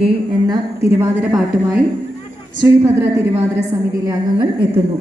അംബികെ എന്ന തിരുവാതിര പാട്ടുമായി ശ്രീഭദ്ര തിരുവാതിര സമിതിയിലെ അംഗങ്ങൾ എത്തുന്നു.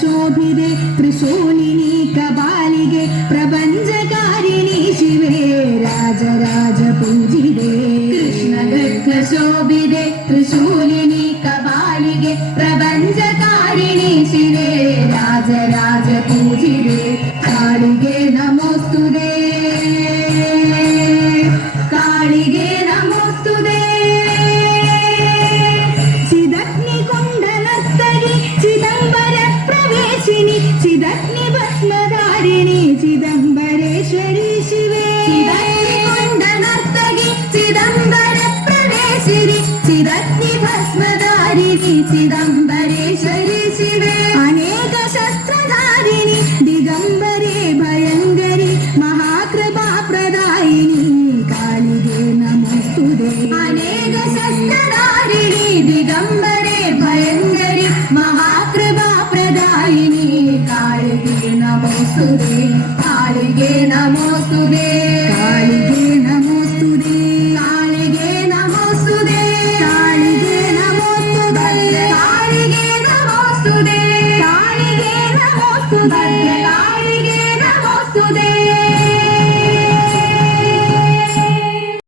ശോഭിതേ ത്രിശൂലിനി കപാലികെ പ്രപഞ്ചകാരിണി ശിവേ രാജരാജ പൂജിതേ കൃഷ്ണഗർഭ ശോഭിതേ ത്രിശൂലിനി കപാലികെ പ്രപഞ്ചകാരിണി ശിവേ രാജരാജ പൂജിതേ കാളികേ നമോസ്തുതേ കാളികേ നമോസ്തുതേ ചിദഗ്നി ഭസ്മധാരിണി ചിദംബരേശ്വരി ശിവേ ചിദഗ്നികുണ്ഡ നർത്തകി ചിദംബര പ്രവേശിനി ചിദഗ്നി ഭസ്മധാരിണി ചിദംബരേശ്വരി ശിവേ അനേക ശസ്ത്രധാരിണി ദിഗംബരേ ഭയങ്കരി മഹാകൃപാപ്രദായിനി കാളികേ നമോസ്തുതേ അനേക ശസ്ത്രധാരിണി ദിഗംബരേ ഭയങ്കരി മഹാകൃപാപ്രദായിനി കാളികേ നമോസ്തുതേ